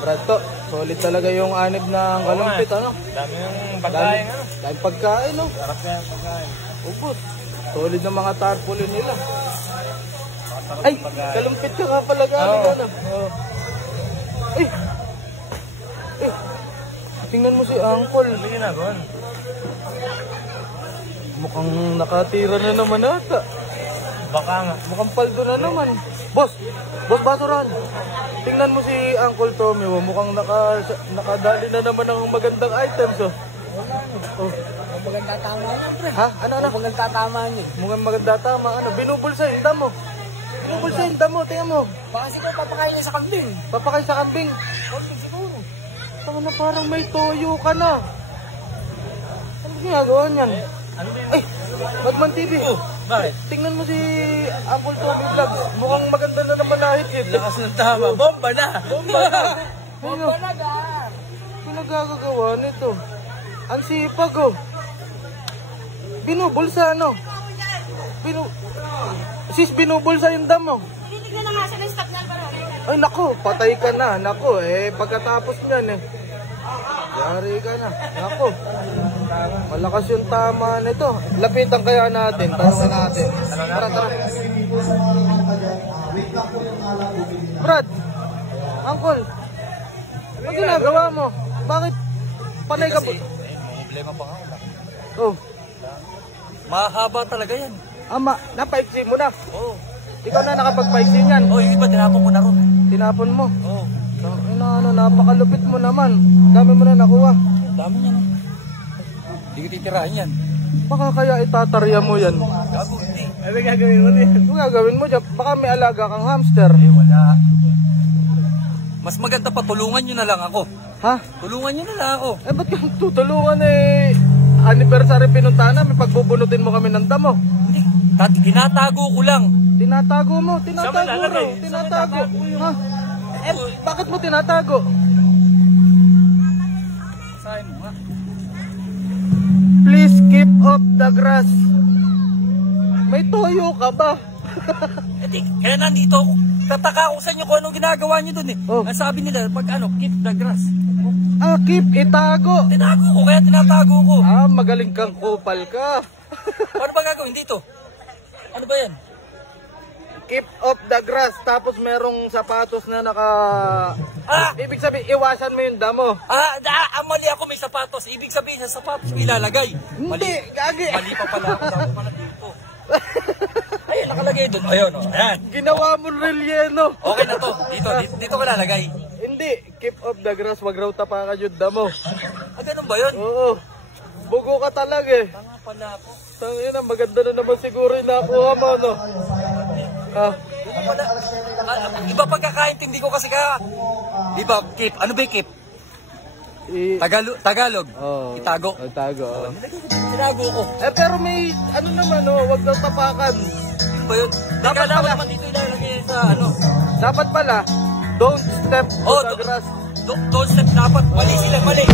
Brad, to. Solid talaga yung anib ng kalumpit, ano? Dami yung pagkain, ano? Dami pagkain, no? Sarap na yung pagkain. Opo. Solid na mga tarpaulin nila. Ay, kalumpit ka nga pala galing, ano? Oh. Ay! Eh, tingnan mo si Uncle. Ano ginagawa? Mukhang nakatira na naman ata. Baka nga. Mukhang paldo na naman. Boss! Boss Basuran! Tingnan mo si Uncle Tommy. Mukhang nakadali na naman ng magandang items. Oh. Oh. Maganda tama yun, pre. Ha? Ano? Maganda tama yun. Mukhang maganda tama. Ano? Binubulsa yung damo. Binubulsa yung damo. Tingnan mo. Baka siguro papakain niya sa kambing. Papakay sa kambing. Kambing siguro. Tama na, parang may toyo ka na. Ano ginagawa niyan? Ano ba yun? Ay! Batman TV. Oh, bakit? Tingnan mo si Uncle Tommy Vlogs. Mukhang maganda na naman lahit eh. Lakas ng tama. Bomba na! Bomba na! Ano? Talaga. Pinagagagawa nito. Ang sipag oh. Binubulsa ano? Sis, binubulsa yung damo. Tinitignan na nga sa ng stock na para. Ay nako, patay ka na. Nako, pagkatapos niyan yari ka na. Nako. Malakas yung tama nito. Lapitan kaya natin. Tanungin natin. Tara. Brad, Uncle, ano ginagawa mo? Bakit panay ka po? Problema pa nga. Oh, Mahaba talaga yan. ama, napaiksi mo na. Oo. Ikaw na nakapagpaiksi niyan. Oh, yung iba tinapon ko na ron. Tinapon mo. Oo. Napakalupit mo naman. Dami mo na nakuha. Dami yan. Hindi ko titirahin yan. Baka kaya itatarya mo yan. Gago, hindi. Ano gagawin mo din? Ano gagawin mo dyan? Baka may alaga kang hamster. Wala. Mas maganda pa, tulungan nyo na lang ako. Ha? Tulungan nyo na lang ako. Ba't kang tutulungan anniversary pinunta namin, pagbubunutin mo kami ng damo. Hindi. Tinatago ko lang. Tinatago mo. Tinatago Saan raw. mo Tinatago. Ha? Bakit mo tinatago? Sabi mo nga. Please keep off the grass. May toyo ka ba? Kaya nandito ako. Tataka ako sa inyo kung anong ginagawa nyo dun eh. Oh. Ang sabi nila, pag keep the grass. Keep itago. Tinago ko, kaya tinatago ko. Magaling kang kupal ka. Paano ba gagawin dito? Ano ba yan? Keep off the grass. Tapos merong sapatos na Ibig sabihin, iwasan mo yung damo. Mali ako, may sapatos. Ibig sabihin, sa sapatos may ilalagay. Hindi, gagi. Mali pa pala ako. Damo pala dito. Ay, nakalagay doon. Ayun, ayan. Ginawa mo relyeno. Okay na to. Dito ko lalagay. Hindi, keep off the grass. Wag raw tapakan yung damo. Ganun ba yun? Oo. Bugo ka talaga eh. Tanga pala ako. Tangina, maganda na naman siguro yung nakuha mo, no? Iba pagkakaintindi ko kasi ka. Iba, keep. Ano ba yung keep? Tagalog. Oh, Itago. Itago. Tinago ko. Pero may, ano naman, wag daw tapakan. Ano ba yun? Dapat pala naman dito ilalagay sa Dapat pala, don't step on the grass. Don't step dapat. Mali sila, mali.